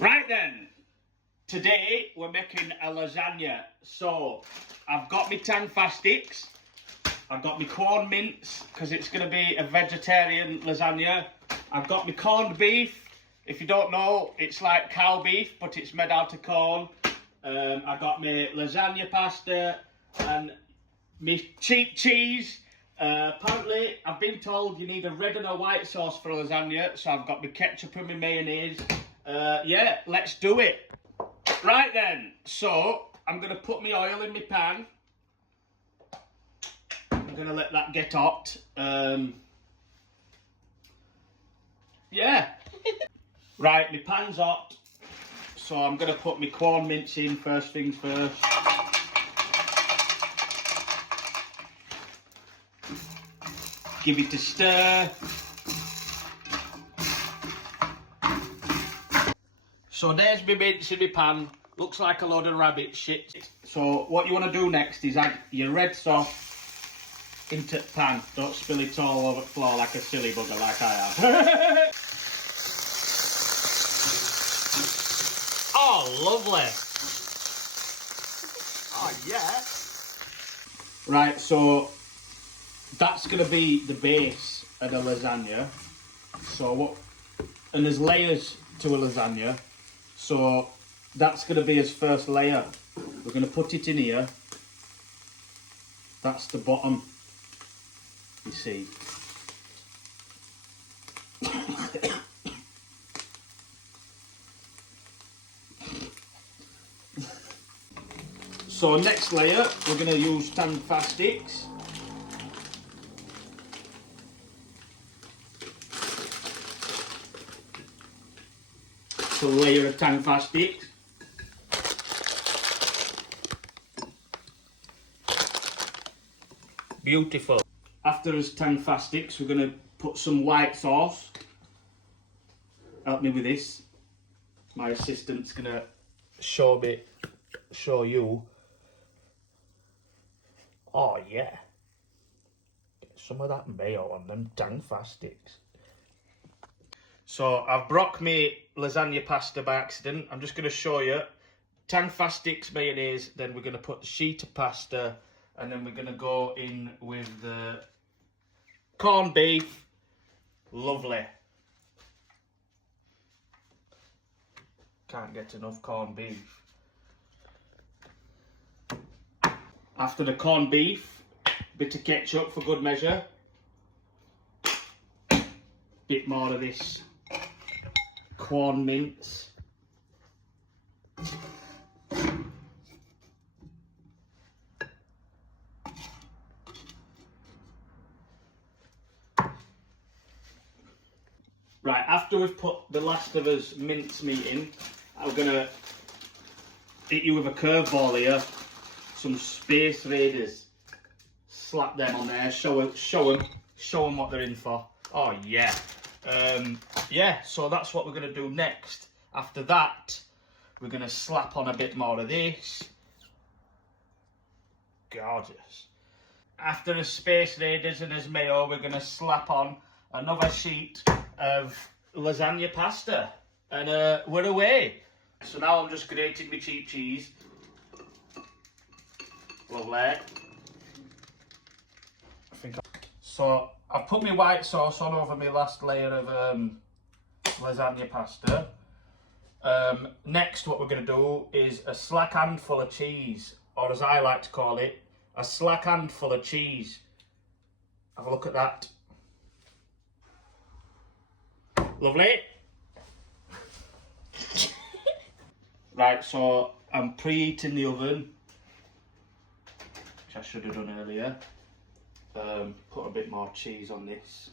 Right then, today we're making a lasagna. So I've got my tan sticks, I've got my corn mince because it's going to be a vegetarian lasagna. I've got my corned beef. If you don't know, it's like cow beef, but it's made out of corn. I've got my lasagna pasta and my cheap cheese. Apparently, I've been told you need a red and a white sauce for lasagna, so I've got my ketchup and my mayonnaise. Yeah, let's do it. Right then, so I'm going to put my oil in my pan. I'm going to let that get hot. Yeah. Right, my pan's hot, so I'm going to put my corn mince in first things first. Give it a stir. So there's my mince in my pan. Looks like a load of rabbit shit. So what you want to do next is add your red sauce into the pan. Don't spill it all over the floor like a silly bugger like I have. Oh, lovely. Oh, yeah. Right, so that's going to be the base of the lasagna. So what? And there's layers to a lasagna. So that's going to be his first layer. We're going to put it in here. That's the bottom, you see. So next layer, we're going to use tan sticks. So layer of tan sticks. Beautiful. After his tan sticks, we're going to put some white sauce. Help me with this. My assistant's going to show you. Oh yeah. Get some of that mayo on them tan sticks. So I've broke my lasagna pasta by accident. I'm just going to show you. Tan sticks, mayonnaise, then we're going to put the sheet of pasta, and then we're going to go in with the corned beef. Lovely. Can't get enough corned beef. After the corned beef, bit of ketchup for good measure. Bit more of this corn mince. Right, after we've put the last of us mince meat in, I'm gonna hit you with a curveball here. Some Space Raiders. Slap them on there. Show them what they're in for. Oh yeah. Yeah, so that's what we're going to do next. After that, we're going to slap on a bit more of this. Gorgeous. After the Space Raiders and his mayo, we're going to slap on another sheet of lasagna pasta. And we're away. So now I'm just grating my cheap cheese. Lovely. So I've put my white sauce on over my last layer of lasagna pasta. Next, what we're going to do is a slack handful of cheese, or as I like to call it, a slack handful of cheese. Have a look at that. Lovely. Right, so I'm preheating the oven, which I should have done earlier. Put a bit more cheese on this,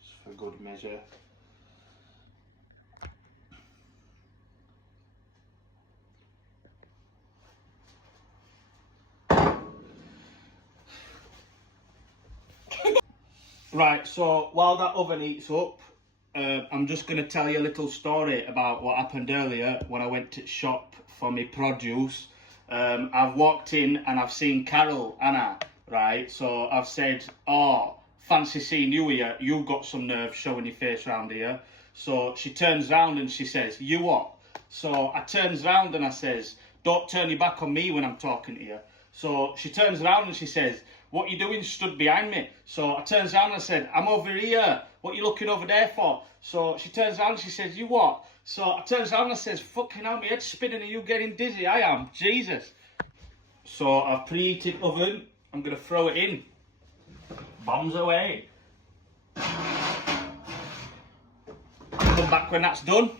just for good measure. Right, so while that oven heats up, I'm just going to tell you a little story about what happened earlier when I went to shop for my produce. I've walked in and I've seen Carol, Anna, right? So I've said, oh, fancy seeing you here. You've got some nerve showing your face around here. So she turns around and she says, you what? So I turns around and I says, don't turn your back on me when I'm talking to you. So she turns around and she says, what you doing stood behind me? So I turns around and I said, I'm over here. What you looking over there for? So she turns around and she says, you what? So I turns around and I says, fucking hell, my head's spinning, are you getting dizzy? I am, Jesus. So I've preheated oven. I'm going to throw it in. Bombs away. Come back when that's done.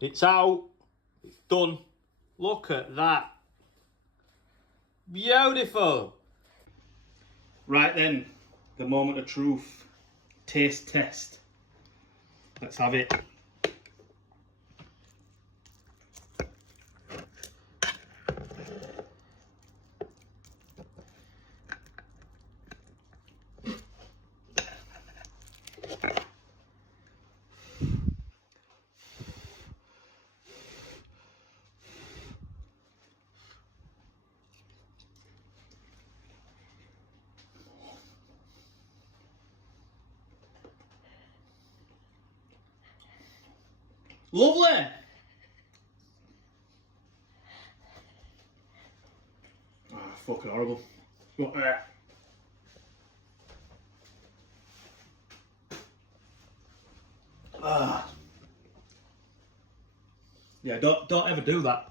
It's out. It's done. Look at that. Beautiful. Right then, the moment of truth. Taste test. Let's have it. Lovely. Ah, fucking horrible. What? Yeah, don't ever do that.